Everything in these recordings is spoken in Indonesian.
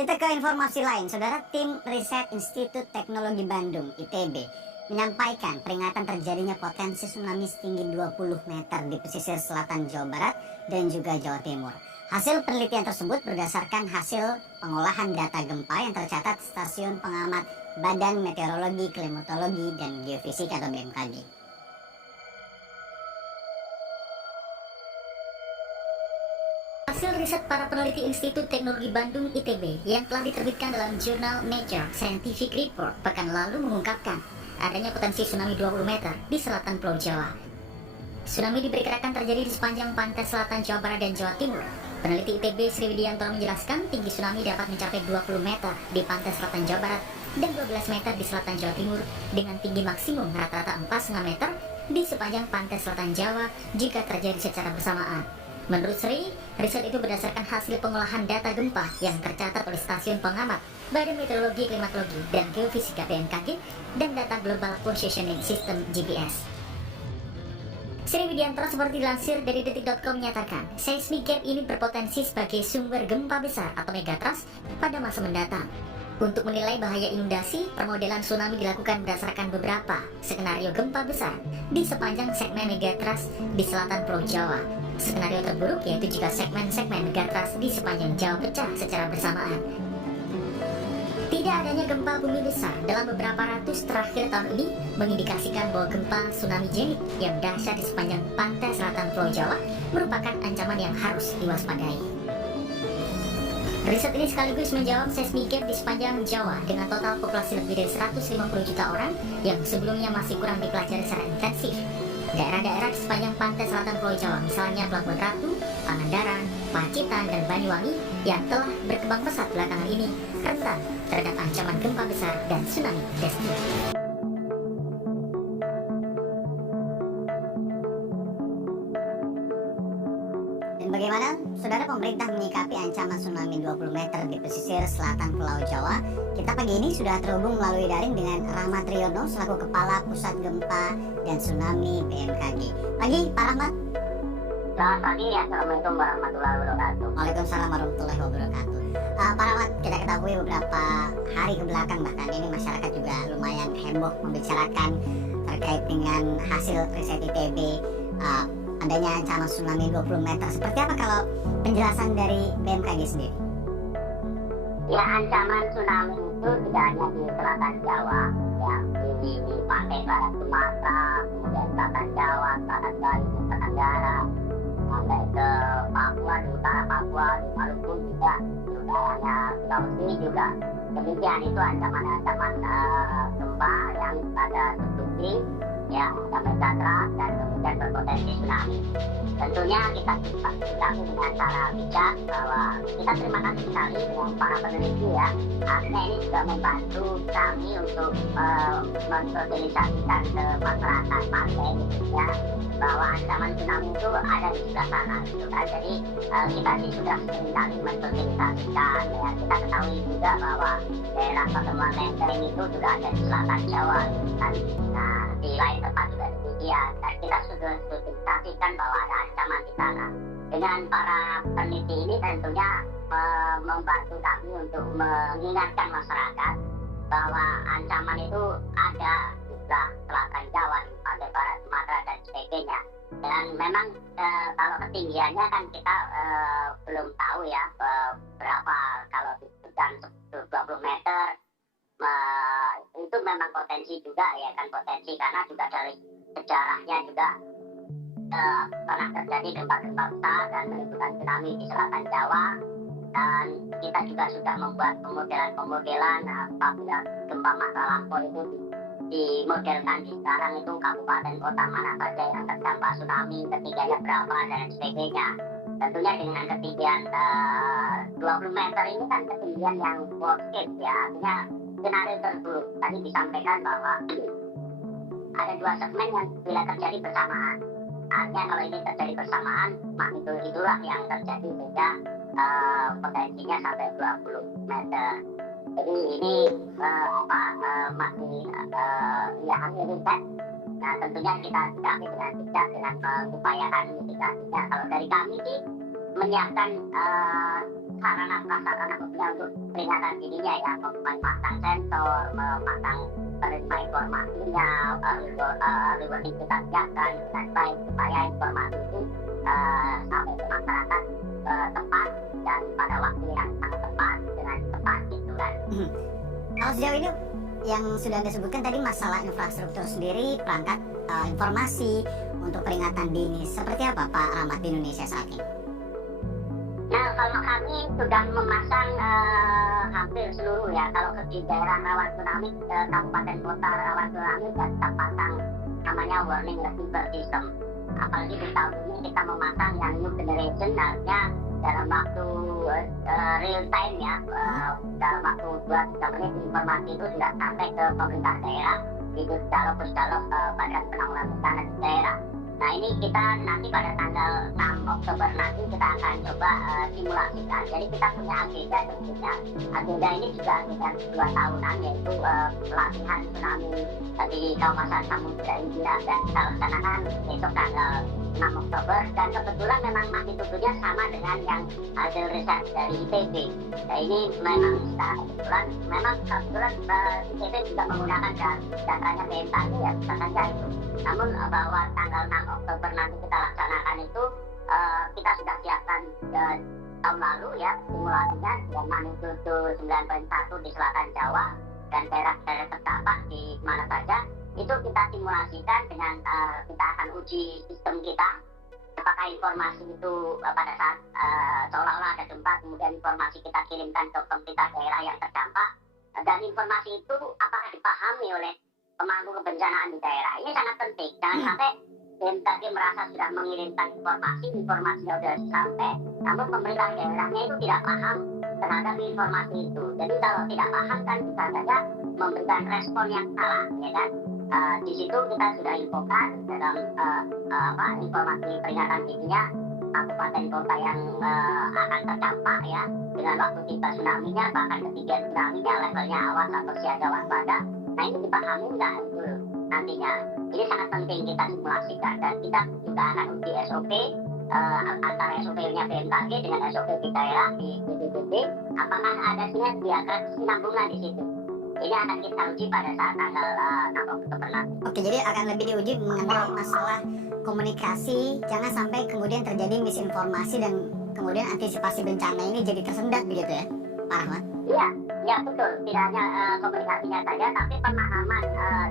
Kita ke informasi lain, saudara. Tim Riset Institut Teknologi Bandung (ITB) menyampaikan peringatan terjadinya potensi tsunami setinggi 20 meter di pesisir selatan Jawa Barat dan juga Jawa Timur. Hasil penelitian tersebut berdasarkan hasil pengolahan data gempa yang tercatat Stasiun Pengamat Badan Meteorologi, Klimatologi, dan Geofisika atau BMKG. Hasil riset para peneliti Institut Teknologi Bandung (ITB) yang telah diterbitkan dalam jurnal Nature Scientific Report pekan lalu mengungkapkan adanya potensi tsunami 20 meter di selatan Pulau Jawa. Tsunami diperkirakan terjadi di sepanjang pantai selatan Jawa Barat dan Jawa Timur. Peneliti ITB Sri Widianto menjelaskan tinggi tsunami dapat mencapai 20 meter di pantai selatan Jawa Barat dan 12 meter di selatan Jawa Timur dengan tinggi maksimum rata-rata 4,5 meter di sepanjang pantai selatan Jawa jika terjadi secara bersamaan. Menurut Sri, riset itu berdasarkan hasil pengolahan data gempa yang tercatat oleh Stasiun Pengamat Badan Meteorologi, Klimatologi, dan Geofisika (BMKG) dan data Global Positioning System (GPS). Sri Widianto seperti dilansir dari detik.com menyatakan, seismic gap ini berpotensi sebagai sumber gempa besar atau megatrust pada masa mendatang. Untuk menilai bahaya inundasi, permodelan tsunami dilakukan berdasarkan beberapa skenario gempa besar di sepanjang segmen megatrust di selatan Pulau Jawa. Skenario terburuk yaitu jika segmen-segmen megatrust di sepanjang Jawa pecah secara bersamaan. Tidak adanya gempa bumi besar dalam beberapa ratus terakhir tahun ini mengindikasikan bahwa gempa tsunami jenik yang dahsyat di sepanjang pantai selatan Pulau Jawa merupakan ancaman yang harus diwaspadai. Riset ini sekaligus menjawab seismic gap di sepanjang Jawa dengan total populasi lebih dari 150 juta orang yang sebelumnya masih kurang dipelajari secara intensif. Daerah-daerah di sepanjang pantai selatan Pulau Jawa, misalnya Pelabuhan Ratu, Pangandaran, Pacitan, dan Banyuwangi yang telah berkembang pesat belakangan ini rentan terhadap ancaman gempa besar dan tsunami destruktif. Dan bagaimana, saudara, pemerintah menyikapi ancaman tsunami 20 meter di pesisir selatan Pulau Jawa? Kita pagi ini sudah terhubung melalui daring dengan Rahmat Riono selaku Kepala Pusat Gempa dan Tsunami BMKG. Pagi, Pak Rahmat. Selamat pagi, Assalamualaikum warahmatullahi wabarakatuh. Waalaikumsalam warahmatullahi wabarakatuh. Pak Rahmat, kita ketahui beberapa hari kebelakang bahkan ini masyarakat juga lumayan heboh membicarakan terkait dengan hasil riset ITB adanya ancaman tsunami 20 meter. Seperti apa kalau penjelasan dari BMKG sendiri? Ya, ancaman tsunami itu tidak hanya di selatan Jawa, ya, di pantai barat Sumatera, kemudian selatan Jawa, selatan Bali, selatan Tenggara, sampai ke Papua, di utara Papua, di Maluku juga, udaranya Sulawesi juga. Demikian itu ancaman-ancaman gempa yang ada subduksi, ya, sampai Sumatera dan kemudian berpotensi tsunami. Tentunya kita sikapi dengan cara bijak bahwa kita terima kasih sekali dengan para peneliti, ya. Akhirnya ini juga membantu kami untuk mensosialisasikan ke masyarakat pantai gitu, ya, bahwa ancaman tsunami itu ada di sebelah sana gitu kan. Jadi kita sih sudah sering kali mensosialisasikan, ya. Kita ketahui juga bahwa daerah pertemuan lempeng itu juga ada di selatan Jawa gitu kan. Nah, di lain tempat juga demikian, dan kita sudah sosialisasikan bahwa ada ancaman di sana. Dengan para peneliti ini tentunya membantu kami untuk mengingatkan masyarakat bahwa ancaman itu ada di sebelah selatan Jawa, di pantai barat Sumatera dan sebagainya. Dan memang kalau ketinggiannya kan kita belum tahu, ya, berapa. Kalau disebutkan 20 meter itu memang potensi juga, ya kan, potensi karena juga dari sejarahnya juga pernah terjadi gempa-gempa besar dan menimbulkan tsunami di selatan Jawa. Dan kita juga sudah membuat pemodelan apabila gempa masa lampau itu dimodelkan di sekarang itu kabupaten kota mana saja yang terdampak tsunami, ketinggiannya berapa dan sebagainya. Tentunya dengan ketinggian 20 meter ini kan ketinggian yang worst case, ya, artinya skenario terburuk. Tadi disampaikan bahwa ada dua segmen yang bila terjadi bersamaan. Artinya kalau ini terjadi bersamaan, magnitudo itulah yang terjadi sehingga potensinya sampai 20 meter. Jadi ini masih ya hasil riset. Nah, tentunya kita sikapi dengan bijak dengan mengupayakan mitigasinya. Kalau dari kami sih menyiapkan sarana prasarana khususnya untuk peringatan dininya ya, memasang sensor, memasang penerima informasinya, rewarding kita siapkan dengan baik supaya informasi itu sampai ke masyarakat tepat dan pada waktu yang sangat tepat dengan tepat gitu kan. Kalau sejauh ini yang sudah Anda sebutkan tadi masalah infrastruktur sendiri, perangkat informasi untuk peringatan dini, seperti apa Pak Rahmat di Indonesia saat ini? Nah, kalau kami sudah memasang hampir seluruh ya, kalau di daerah rawan tsunami, kabupaten kota rawan tsunami sudah kita pasang namanya warning receiver system. Apalagi di tahun ini kita memasang yang new generation, artinya dalam waktu real time ya, dalam waktu 2-3 menit informasi itu sudah sampai ke pemerintah daerah, itu Pusdalop Badan Penanggulangan Bencana di daerah. Nah ini kita nanti pada tanggal 6 Oktober nanti kita akan coba simulasikan. Jadi kita punya agenda tentunya. Agenda ini juga agenda 2 tahunan, yaitu pelatihan tsunami di kawasan Samudra Hindia, dan kita laksanakan besok tanggal 6 Oktober. Dan kebetulan memang magnitudenya sama dengan yang hasil riset dari ITB. Nah ini memang kebetulan ITB juga menggunakan datanya BMKG ya, bisa saja itu. Namun bahwa tanggal 6 Oktober nanti kita laksanakan itu kita sudah siapkan tahun lalu ya simulasinya dengan magnitudo 9.1 di selatan Jawa dan daerah-daerah terdampak di mana saja. Itu kita simulasikan dengan kita akan uji sistem kita, apakah informasi itu pada saat seolah-olah ada gempa kemudian informasi kita kirimkan ke pemerintah daerah yang terdampak, dan informasi itu apakah dipahami oleh pemangku kebencanaan di daerah. Ini sangat penting, jangan sampai BMKG merasa sudah mengirimkan informasinya sudah sampai, namun pemerintah daerahnya itu tidak paham terhadap informasi itu. Jadi kalau tidak paham kan bisa saja memberikan respon yang salah, ya kan? Di situ kita sudah infokan dalam informasi peringatan dininya kabupaten kota yang akan terdampak ya, dengan waktu tiba tsunami-nya, bahkan ketinggian tsunami-nya, levelnya awas atau siaga waspada. Nah ini dipahami nggak itu nantinya? Ini sangat penting kita simulasikan, dan kita juga akan uji SOP antara SOP-nya BMKG dengan SOP di daerah di BPBD, apakah ada sinergi, ada kesinambungan di situ. Ini akan kita uji pada saat tanggal 6 Oktober nanti. Oke, jadi akan lebih diuji mengenai masalah komunikasi, jangan sampai kemudian terjadi misinformasi dan kemudian antisipasi bencana ini jadi tersendat begitu ya, Pak Rahmat? Iya betul. Tidak hanya komunikasinya saja, tapi pemahaman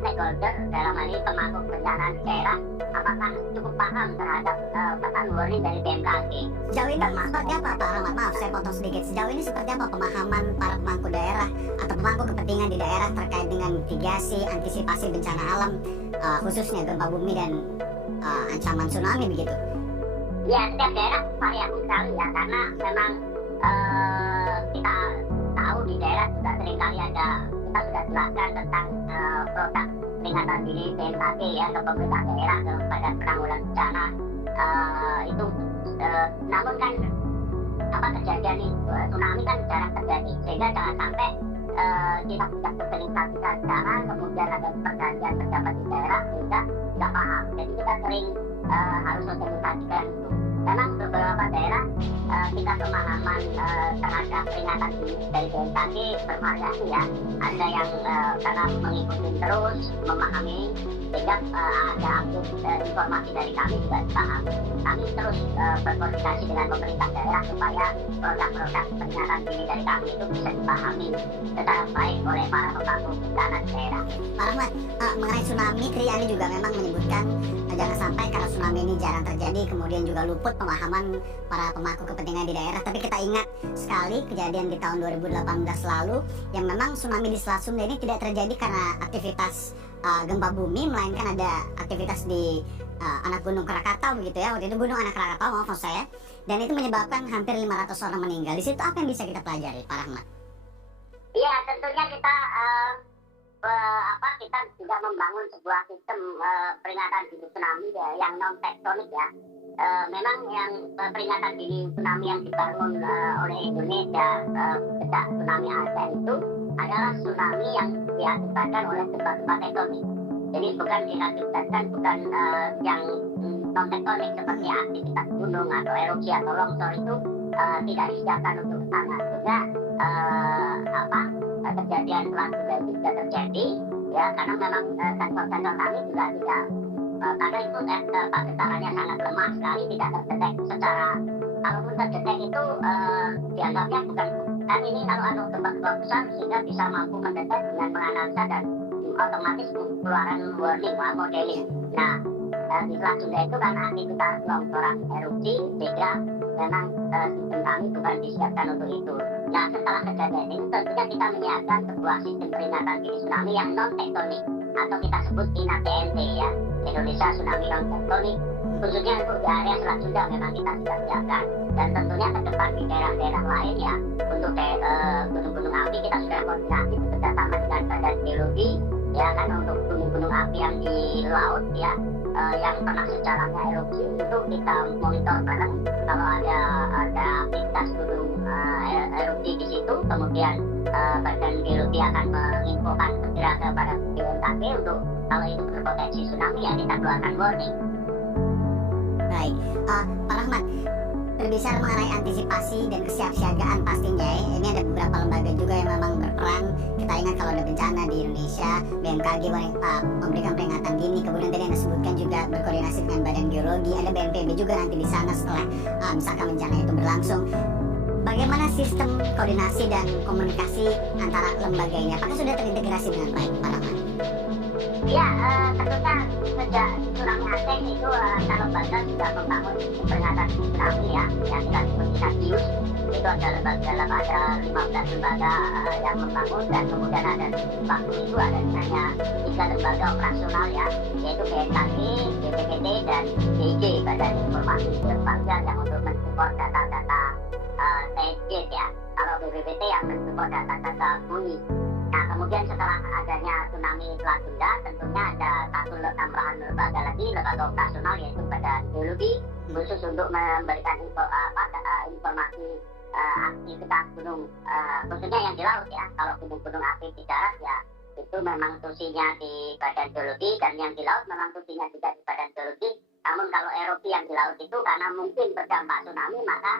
stakeholder dalam hal ini pemangku kebencanaan di daerah, apakah cukup paham terhadap pesan warning dari BMKG. Sejauh ini seperti apa Pak Rahmat? Maaf saya potong sedikit. Sejauh ini seperti apa pemahaman para pemangku daerah atau pemangku kepentingan di daerah terkait dengan mitigasi, antisipasi bencana alam, khususnya gempa bumi dan ancaman tsunami begitu? Ya, setiap daerah variatif sekali ya, karena memang kita tahu di daerah juga seringkali kita sudah jelaskan tentang produk peringatan dini BMKG ya ke pemerintah daerah, ke Badan Penanggulangan Bencana itu. Namun kan kejadian tsunami kan jarang terjadi, sehingga jangan sampai kita tidak bersosialisasikan sekarang kemudian ada perjanjian terdapat di daerah sehingga tidak paham. Jadi kita sering harus sosialisasikan itu. Memang beberapa daerah tingkat pemahaman terhadap peringatan dini dari BMKG bervariasi ya. Ada yang karena mengikuti terus, memahami, sehingga ada akses informasi dari kami juga dipahami. Kami terus berkoordinasi dengan pemerintah daerah supaya produk-produk peringatan dini dari kami itu bisa dipahami secara baik oleh para pemangku bencana di daerah. Pak Rahmat, mengenai tsunami, Tri Andi juga memang menyebutkan jangan sampai karena tsunami ini jarang terjadi, kemudian juga luput pemahaman para pemangku kepentingan di daerah. Tapi kita ingat sekali kejadian di tahun 2018 lalu, yang memang tsunami di Selat Sunda ini tidak terjadi karena aktivitas gempa bumi, melainkan ada aktivitas di anak gunung Krakatau begitu ya, waktu itu gunung anak Krakatau, maaf saya, dan itu menyebabkan hampir 500 orang meninggal. Di situ apa yang bisa kita pelajari, Pak Rahmat? Iya, tentunya kita kita juga membangun sebuah sistem peringatan dini tsunami ya, yang non tektonik ya. Memang yang peringatan dini tsunami yang dibangun oleh Indonesia sejak tsunami Aceh itu adalah tsunami yang diakibatkan oleh gempa-gempa tektonik. Jadi bukan yang non tektonik seperti aktivitas gunung atau erupsi atau longsor itu tidak disiapkan untuk ke sana, sehingga kejadian selat Sunda itu tidak terjadi ya, karena memang sensor-sensor kami juga tidak karena itu getarannya sangat lemah sekali, tidak terdetek secara, kalaupun terdetek itu dianggapnya bukan kan ini kalau gempa-gempa besar sehingga bisa mampu mendetek dengan menganalisa dan otomatis keluaran warning modeling. Nah, di Selat Sunda itu karena aktivitas longsoran erupsi sehingga memang sistem kami bukan disiapkan untuk itu. Nah, setelah kejadian ini tentunya kita menyiapkan sebuah sistem peringatan dini tsunami yang non tektonik atau kita sebut INATNT ya, Indonesia Tsunami Non Tektonik, khususnya untuk di area Selat Sunda memang kita sudah siapkan, dan tentunya ke depan di daerah-daerah lain ya, untuk gunung-gunung api kita sudah koordinasi bekerjasama dengan Badan Geologi ya, kan untuk gunung-gunung api yang di laut ya, yang pernah sejarahnya erupsi itu kita monitor bareng. Kalau ada aktivitas gunung erupsi di situ, kemudian Badan Geologi akan menginfokan segera kepada BMKG untuk kalau itu berpotensi tsunami ya kita keluarkan warning. Baik, Pak Rahmat, berbicara mengenai antisipasi dan kesiapsiagaan pastinya ya, ini ada beberapa lembaga juga yang memang berperan. Kita ingat kalau ada bencana di Indonesia, BMKG memberikan peringatan dini, kemudian tadi Anda sebutkan juga berkoordinasi dengan Badan Geologi, ada BNPB juga nanti di sana setelah misalkan bencana itu berlangsung. Bagaimana sistem koordinasi dan komunikasi antara lembaga ini? Apakah sudah terintegrasi dengan baik, Pak Rahmat? Ya, tentunya sejak tsunami Aceh itu kita lembaga sudah membangun peringatan tsunami ya, yang kita sebut Inasius. Itu ada lembaga 15 lembaga yang membangun, dan kemudian ada waktu itu ada misalnya 3 lembaga operasional ya, yaitu BMKG, BPPT, dan BIG, Badan Informasi Geospasial, yang untuk mensupport data-data TSG ya. Kalau BPPT yang mensupport data-data bumi. Nah, kemudian setelah adanya tsunami Selat Sunda, tentunya ada satu tambahan lembaga lagi, lembaga operasional, yaitu Badan Geologi, khusus untuk memberikan informasi aktivitas gunung, khususnya yang di laut ya. Kalau gunung-gunung api di darat ya, itu memang tusinya di Badan Geologi, dan yang di laut memang tusinya juga di Badan Geologi. Namun kalau erupsi yang di laut itu karena mungkin berdampak tsunami, maka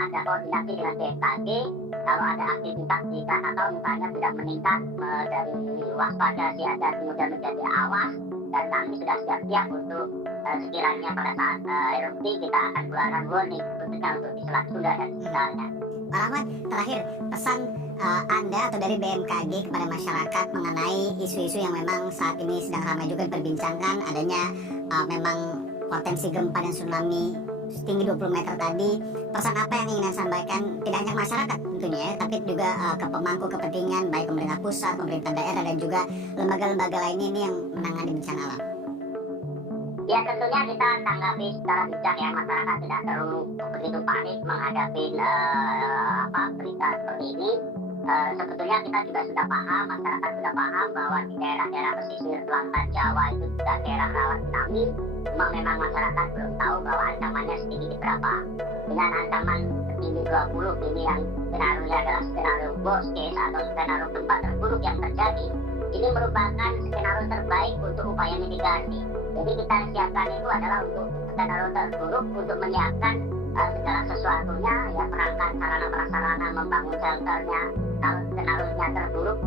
ada koordinasi dengan BMKG. Kalau ada aktivitas di Krakatau misalnya sudah meningkat dari waspada siaga kemudian menjadi awas, dan kami sudah siap-siap untuk sekiranya pada saat erupsi kita akan keluarkan warning, khususnya untuk di Selat Sunda dan sekitarnya. Pak Rahmat, terakhir pesan Anda atau dari BMKG kepada masyarakat mengenai isu-isu yang memang saat ini sedang ramai juga diperbincangkan, adanya memang potensi gempa dan tsunami setinggi 20 meter tadi. Pesan apa yang ingin Anda sampaikan, tidak hanya masyarakat tentunya ya, tapi juga ke pemangku kepentingan baik pemerintah pusat, pemerintah daerah, dan juga lembaga-lembaga lainnya ini yang menangani bencana alam? Ya, tentunya kita tanggapi secara bijak ya, masyarakat tidak perlu begitu panik menghadapi berita seperti ini. Sebetulnya kita juga sudah paham, masyarakat sudah paham bahwa di daerah-daerah pesisir selatan Jawa itu juga daerah rawan tsunami. Cuma memang masyarakat belum tahu bahwa ancamannya setinggi berapa. Dengan ancaman setinggi 20 ini yang skenario adalah skenario worst case atau skenario gempa terburuk yang terjadi. Ini merupakan skenario terbaik untuk upaya mitigasi. Jadi kita siapkan itu adalah untuk skenario terburuk, untuk menyiapkan segala sesuatunya ya, perangkat sarana prasarana, membangun shelternya. Kalau skenario-nya terburuk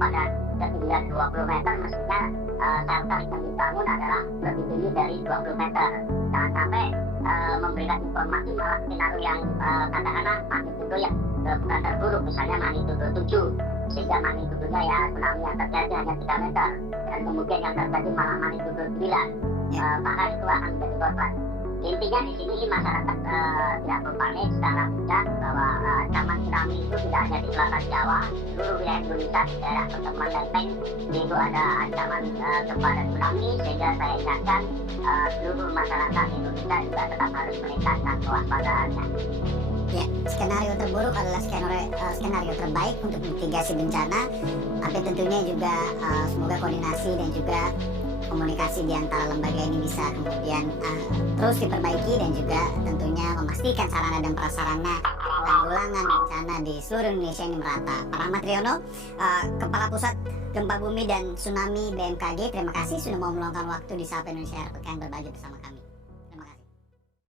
pada ketinggian 20 meter, mestinya shelter yang dibangun adalah lebih tinggi dari 20 meter. Jangan sampai memberikan informasi malah skenario yang katakanlah magnitudo yang bukan terburuk, misalnya magnitudo 7, sehingga magnitudonya ya tsunami yang terjadi hanya 3 meter, dan kemudian yang terjadi malah magnitudo 9, maka itu akan menjadi korban. Intinya di sini masyarakat tidak perlu panik, secara bijak bahwa ancaman tsunami itu tidak hanya di selatan Jawa, seluruh wilayah Indonesia di daerah pertemuan Lempeng itu ada ancaman gempa dan tsunami, sehingga saya ingatkan seluruh masyarakat Indonesia juga tetap harus meningkatkan kewaspadaannya. Ya, skenario terburuk adalah skenario terbaik untuk mitigasi bencana, tapi tentunya juga semoga koordinasi dan juga komunikasi di antara lembaga ini bisa kemudian terus diperbaiki, dan juga tentunya memastikan sarana dan prasarana penanggulangan bencana di seluruh Indonesia ini merata. Pak Rahmat Riono, Kepala Pusat Gempa Bumi dan Tsunami BMKG, terima kasih sudah mau meluangkan waktu di Sapa Indonesia Air Pekan berbagi bersama kami.